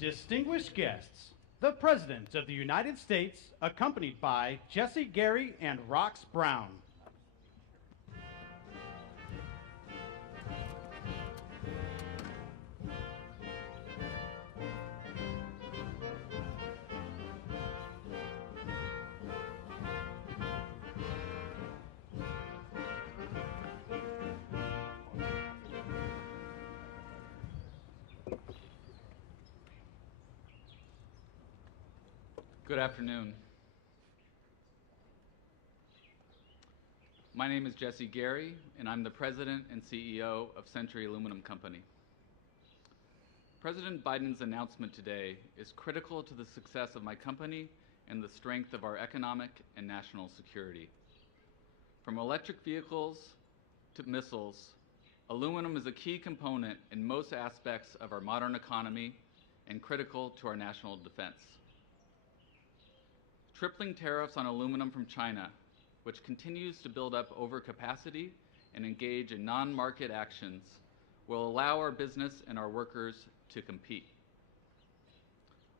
Distinguished guests, the President of the United States, accompanied by Jesse Gary and Rox Brown. Good afternoon. My name is Jesse Gary, and I'm the President and CEO of Century Aluminum Company. President Biden's announcement today is critical to the success of my company and the strength of our economic and national security. From electric vehicles to missiles, aluminum is a key component in most aspects of our modern economy and critical to our national defense. Tripling tariffs on aluminum from China, which continues to build up overcapacity and engage in non-market actions, will allow our business and our workers to compete.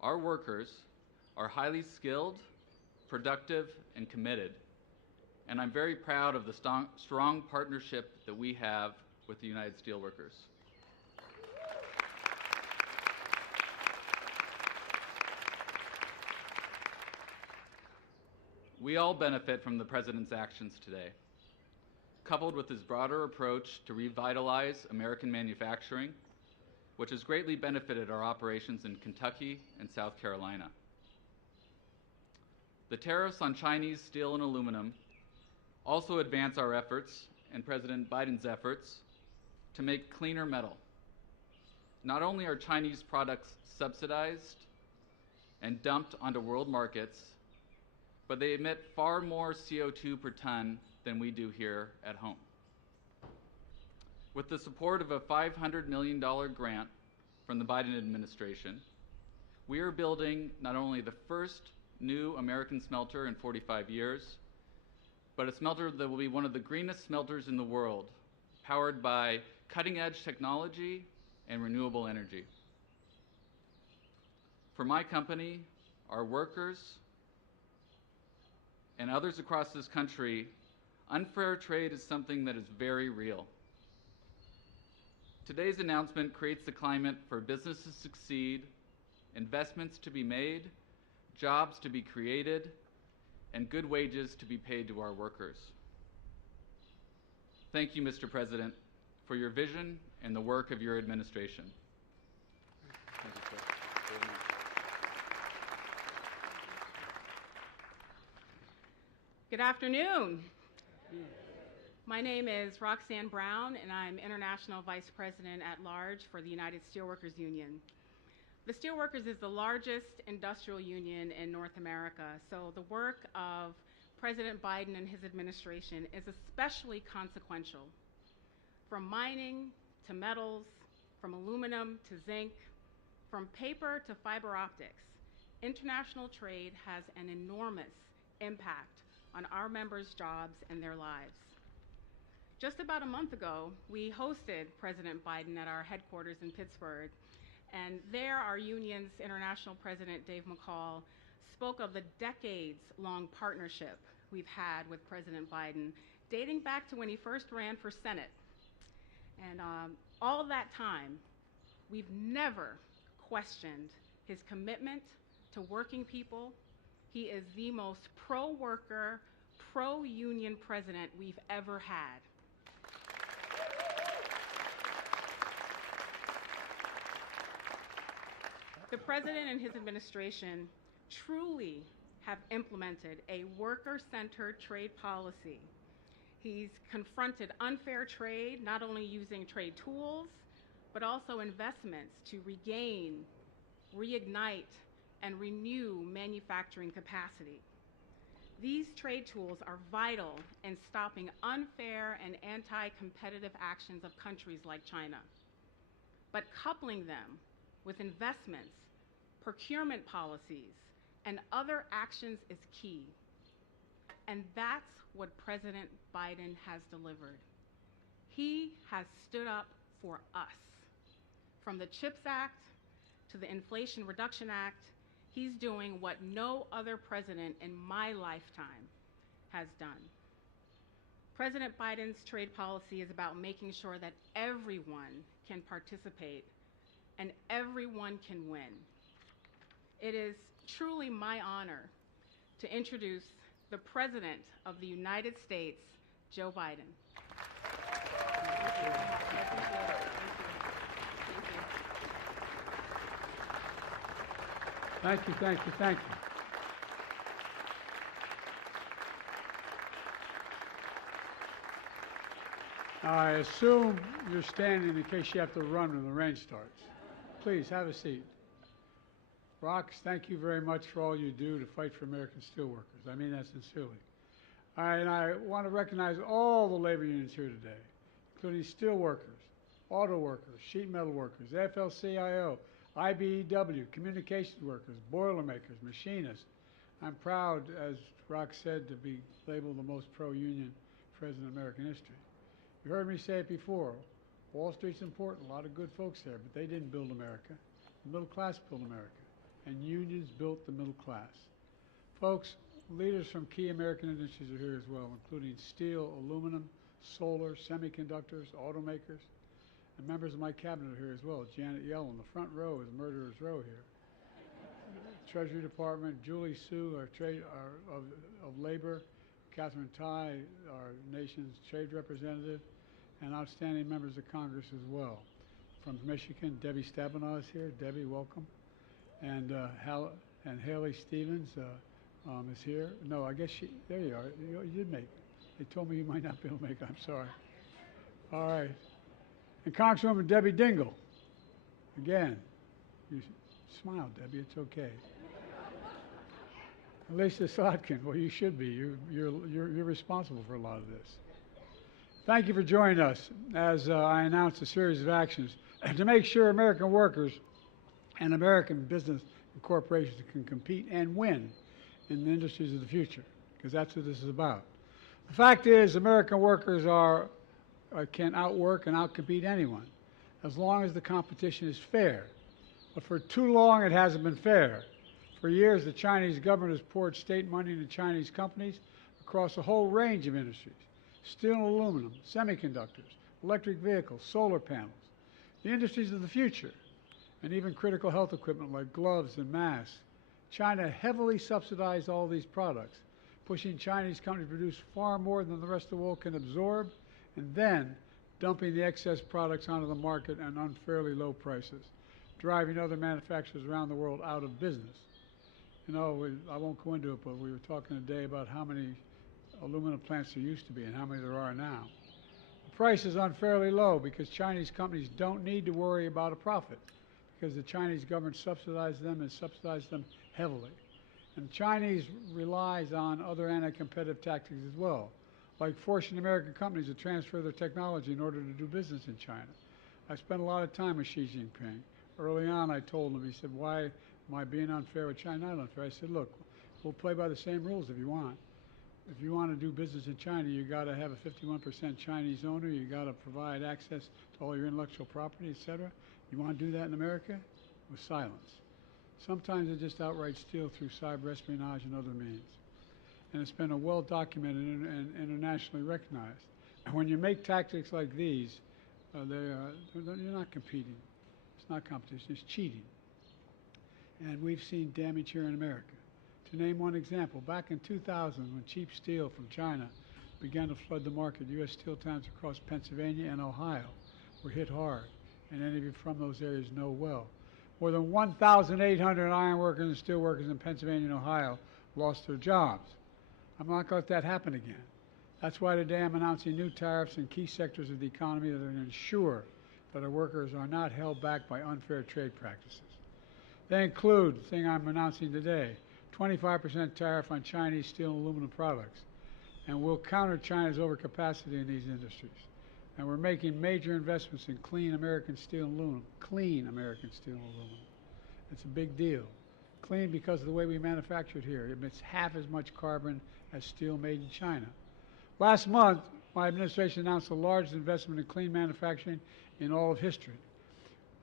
Our workers are highly skilled, productive, and committed, and I'm very proud of the strong partnership that we have with the United Steelworkers. We all benefit from the President's actions today, coupled with his broader approach to revitalize American manufacturing, which has greatly benefited our operations in Kentucky and South Carolina. The tariffs on Chinese steel and aluminum also advance our efforts and President Biden's efforts to make cleaner metal. Not only are Chinese products subsidized and dumped onto world markets, but they emit far more CO2 per ton than we do here at home. With the support of a $500 million grant from the Biden administration, we are building not only the first new American smelter in 45 years, but a smelter that will be one of the greenest smelters in the world, powered by cutting-edge technology and renewable energy. For my company, our workers, and others across this country, unfair trade is something that is very real. Today's announcement creates the climate for business to succeed, investments to be made, jobs to be created, and good wages to be paid to our workers. Thank you, Mr. President, for your vision and the work of your administration. Thank you, sir. Good afternoon. My name is Roxanne Brown, and I'm International Vice President at Large for the United Steelworkers Union. The Steelworkers is the largest industrial union in North America, so the work of President Biden and his administration is especially consequential. From mining to metals, from aluminum to zinc, from paper to fiber optics, international trade has an enormous impact on our members' jobs and their lives. Just about a month ago, we hosted President Biden at our headquarters in Pittsburgh, and there our union's international president, Dave McCall, spoke of the decades-long partnership we've had with President Biden, dating back to when he first ran for Senate. And all that time, we've never questioned his commitment to working people. He is the most pro-worker, pro-union president we've ever had. The president and his administration truly have implemented a worker-centered trade policy. He's confronted unfair trade, not only using trade tools, but also investments to regain, reignite, and renew manufacturing capacity. These trade tools are vital in stopping unfair and anti-competitive actions of countries like China. But coupling them with investments, procurement policies, and other actions is key. And that's what President Biden has delivered. He has stood up for us. From the CHIPS Act to the Inflation Reduction Act, he's doing what no other president in my lifetime has done. President Biden's trade policy is about making sure that everyone can participate and everyone can win. It is truly my honor to introduce the President of the United States, Joe Biden. Thank you, thank you, thank you. Now, I assume you're standing in case you have to run when the rain starts. Please, have a seat. Rox, thank you very much for all you do to fight for American steelworkers. I mean that sincerely. All right, and I want to recognize all the labor unions here today, including steel workers, auto workers, sheet metal workers, AFL-CIO, IBEW, communications workers, boilermakers, machinists. I'm proud, as Rox said, to be labeled the most pro-union president in American history. You heard me say it before. Wall Street's important, a lot of good folks there, but they didn't build America. The middle class built America, and unions built the middle class. Folks, leaders from key American industries are here as well, including steel, aluminum, solar, semiconductors, automakers, and members of my cabinet are here as well. Janet Yellen, the front row is Murderer's Row here. Treasury Department, Julie Sue, of Labor, Catherine Tai, our nation's trade representative, and outstanding members of Congress as well. From Michigan, Debbie Stabenow is here. Debbie, welcome. And Haley Stevens is here. No, I guess there you are. You did make it. They told me you might not be able to make it. I'm sorry. All right. And Congresswoman Debbie Dingell. Again, you smile, Debbie. It's okay. Lisa Slotkin. Well, you should be. You're responsible for a lot of this. Thank you for joining us as I announce a series of actions to make sure American workers and American business and corporations can compete and win in the industries of the future, because that's what this is about. The fact is, American workers can outwork and outcompete anyone as long as the competition is fair. But for too long, it hasn't been fair. For years, the Chinese government has poured state money into Chinese companies across a whole range of industries: steel and aluminum, semiconductors, electric vehicles, solar panels, the industries of the future, and even critical health equipment like gloves and masks. China heavily subsidized all these products, pushing Chinese companies to produce far more than the rest of the world can absorb, and then dumping the excess products onto the market at unfairly low prices, driving other manufacturers around the world out of business. You know, I won't go into it, but we were talking today about how many aluminum plants there used to be and how many there are now. The price is unfairly low because Chinese companies don't need to worry about a profit, because the Chinese government subsidizes them and subsidizes them heavily. And the Chinese relies on other anti-competitive tactics as well, like forcing American companies to transfer their technology in order to do business in China. I spent a lot of time with Xi Jinping. Early on, I told him, he said, "Why am I being unfair with China?" Not unfair. I said, "Look, we'll play by the same rules if you want. If you want to do business in China, you got to have a 51% Chinese owner. You got to provide access to all your intellectual property, etc. You want to do that in America? With silence. Sometimes they just outright steal through cyber espionage and other means. And it's been well documented and internationally recognized. And when you make tactics like these, you're not competing. It's not competition. It's cheating. And we've seen damage here in America. To name one example, back in 2000, when cheap steel from China began to flood the market, U.S. steel towns across Pennsylvania and Ohio were hit hard. And any of you from those areas know well. More than 1,800 iron workers and steel workers in Pennsylvania and Ohio lost their jobs. I'm not going to let that happen again. That's why today I'm announcing new tariffs in key sectors of the economy that are going to ensure that our workers are not held back by unfair trade practices. They include the thing I'm announcing today: 25% tariff on Chinese steel and aluminum products. And we'll counter China's overcapacity in these industries. And we're making major investments in clean American steel and aluminum. Clean American steel and aluminum. It's a big deal. Clean because of the way we manufacture it here. It emits half as much carbon as steel made in China. Last month, my administration announced the largest investment in clean manufacturing in all of history.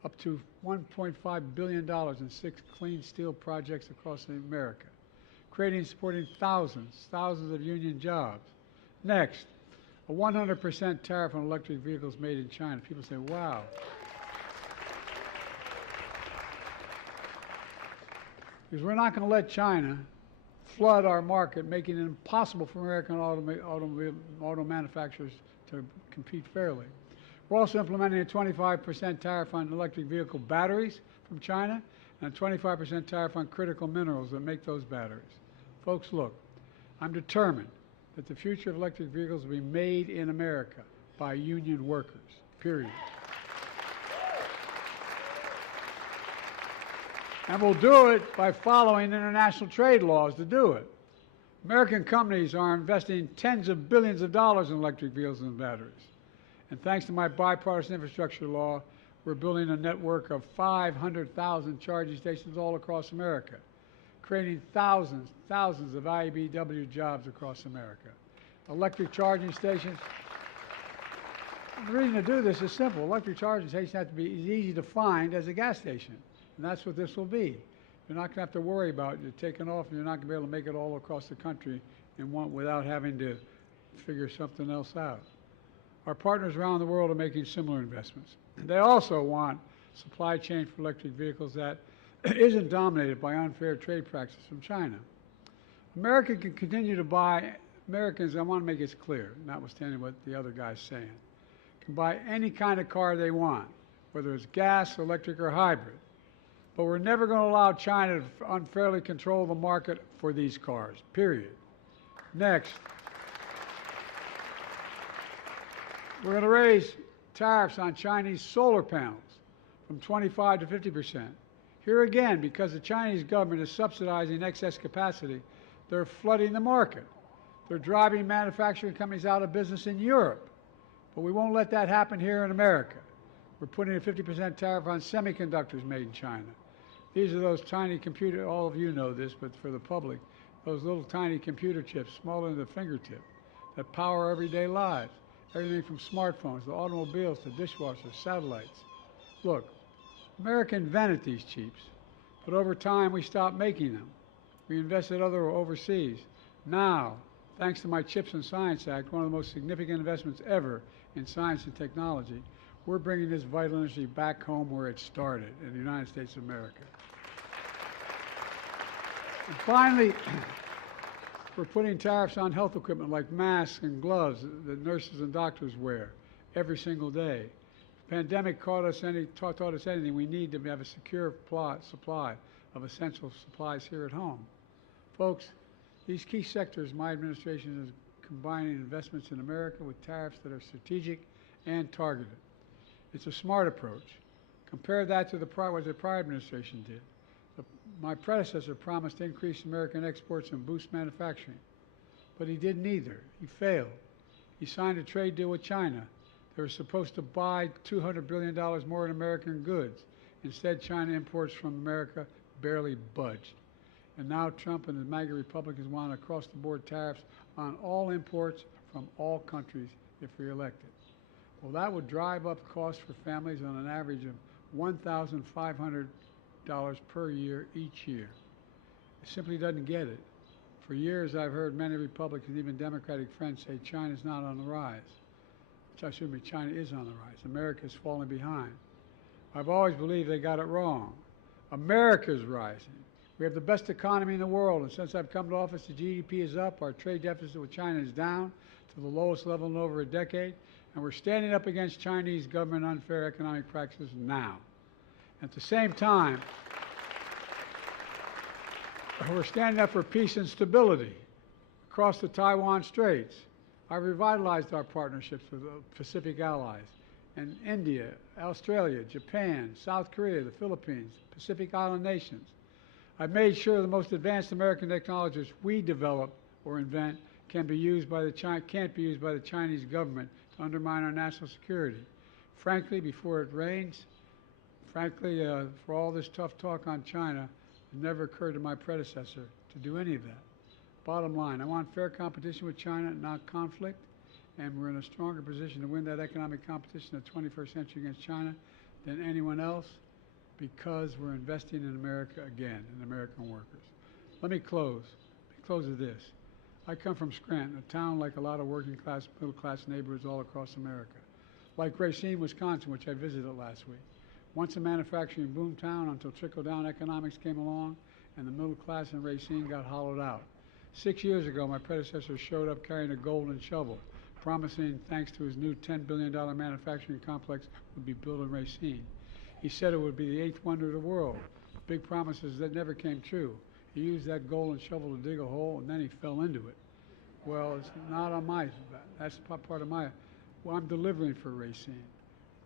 up to $1.5 billion in 6 clean steel projects across America, creating and supporting thousands of union jobs. Next, a 100% tariff on electric vehicles made in China. People say, wow. Because we're not going to let China flood our market, making it impossible for American auto manufacturers to compete fairly. We're also implementing a 25% tariff on electric vehicle batteries from China and a 25% tariff on critical minerals that make those batteries. Folks, look, I'm determined that the future of electric vehicles will be made in America by union workers, period. And we'll do it by following international trade laws to do it. American companies are investing tens of billions of dollars in electric vehicles and batteries. And thanks to my bipartisan infrastructure law, we're building a network of 500,000 charging stations all across America, creating thousands of IBEW jobs across America. Electric charging stations. The reason to do this is simple. Electric charging stations have to be as easy to find as a gas station. And that's what this will be. You're not going to have to worry about it. You're taking off and you're not going to be able to make it all across the country without having to figure something else out. Our partners around the world are making similar investments. They also want supply chain for electric vehicles that isn't dominated by unfair trade practices from China. America can continue to buy, Americans, I want to make this clear, notwithstanding what the other guy's saying, can buy any kind of car they want, whether it's gas, electric, or hybrid. But we're never going to allow China to unfairly control the market for these cars, period. Next, we're going to raise tariffs on Chinese solar panels from 25 to 50%. Here again, because the Chinese government is subsidizing excess capacity, they're flooding the market. They're driving manufacturing companies out of business in Europe. But we won't let that happen here in America. We're putting a 50% tariff on semiconductors made in China. These are those tiny computer, all of you know this, but for the public, those little tiny computer chips, smaller than the fingertip, that power everyday lives. Everything from smartphones to automobiles to dishwashers, satellites. Look, America invented these chips, but over time we stopped making them. We invested overseas. Now, thanks to my CHIPS and Science Act, one of the most significant investments ever in science and technology, we're bringing this vital industry back home where it started, in the United States of America. And finally, we're putting tariffs on health equipment like masks and gloves that nurses and doctors wear every single day. The pandemic taught us anything. We need to have a secure supply of essential supplies here at home. Folks, these key sectors, my administration is combining investments in America with tariffs that are strategic and targeted. It's a smart approach. Compare that to what the prior administration did. My predecessor promised to increase American exports and boost manufacturing, but he did neither. He failed. He signed a trade deal with China. They were supposed to buy $200 billion more in American goods. Instead, China imports from America barely budged. And now Trump and the MAGA Republicans want across-the-board tariffs on all imports from all countries if reelected. Well, that would drive up costs for families on an average of $1,500 per year each year. It simply doesn't get it. For years, I've heard many Republicans, even Democratic friends, say China's not on the rise. Excuse me, China is on the rise. America's falling behind. I've always believed they got it wrong. America's rising. We have the best economy in the world, and since I've come to office, the GDP is up, our trade deficit with China is down to the lowest level in over a decade, and we're standing up against Chinese government unfair economic practices now. At the same time, we're standing up for peace and stability across the Taiwan Straits. I've revitalized our partnerships with Pacific allies and India, Australia, Japan, South Korea, the Philippines, Pacific Island nations. I've made sure the most advanced American technologies we develop or invent can't be used by the Chinese government to undermine our national security. Frankly, before it rains, for all this tough talk on China, it never occurred to my predecessor to do any of that. Bottom line, I want fair competition with China, not conflict, and we're in a stronger position to win that economic competition in the 21st century against China than anyone else because we're investing in America again, in American workers. Let me close with this. I come from Scranton, a town like a lot of working class, middle class neighborhoods all across America. Like Racine, Wisconsin, which I visited last week. Once a manufacturing boom town until trickle-down economics came along and the middle class in Racine got hollowed out. 6 years ago, my predecessor showed up carrying a golden shovel, promising, thanks to his new $10 billion manufacturing complex, would be built in Racine. He said it would be the eighth wonder of the world. Big promises that never came true. He used that golden shovel to dig a hole, and then he fell into it. Well, it's not on my, that's part of my, well, I'm delivering for Racine.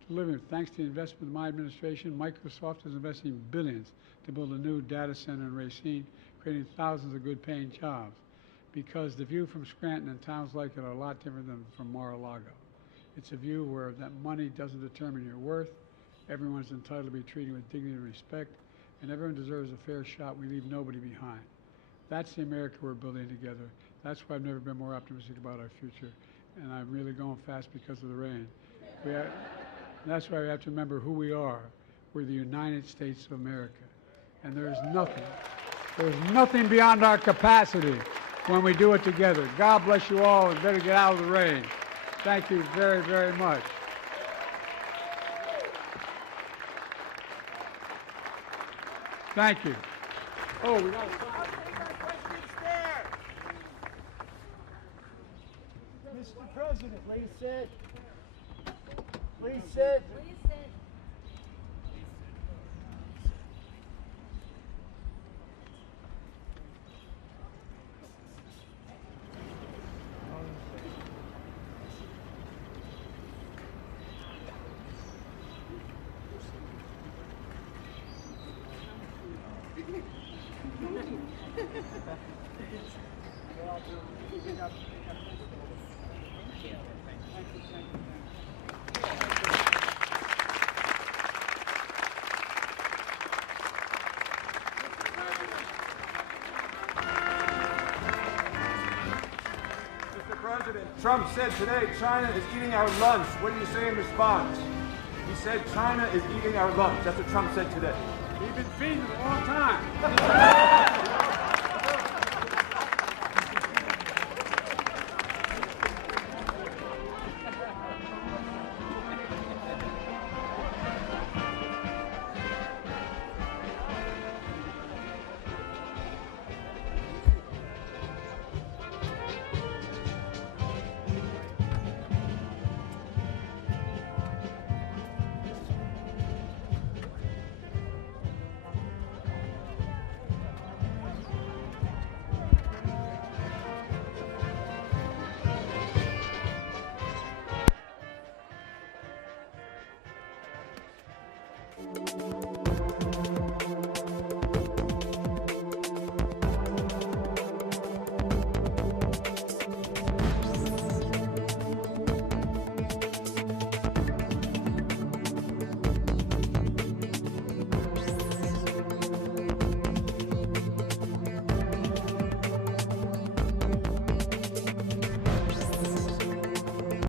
Delivering, thanks to the investment of my administration, Microsoft is investing billions to build a new data center in Racine, creating thousands of good-paying jobs. Because the view from Scranton and towns like it are a lot different than from Mar-a-Lago. It's a view where that money doesn't determine your worth. Everyone's entitled to be treated with dignity and respect, and everyone deserves a fair shot. We leave nobody behind. That's the America we're building together. That's why I've never been more optimistic about our future. And I'm really going fast because of the rain. That's why we have to remember who we are. We're the United States of America. And there's nothing beyond our capacity when we do it together. God bless you all, and better get out of the rain. Thank you very, very much. Thank you. Oh, we got to stop. I'll take our questions there. Mr. President, please sit. Please sit. Please sit. Mr. President, Trump said today China is eating our lunch. What do you say in response? He said China is eating our lunch. That's what Trump said today. We've been feeding it a long time.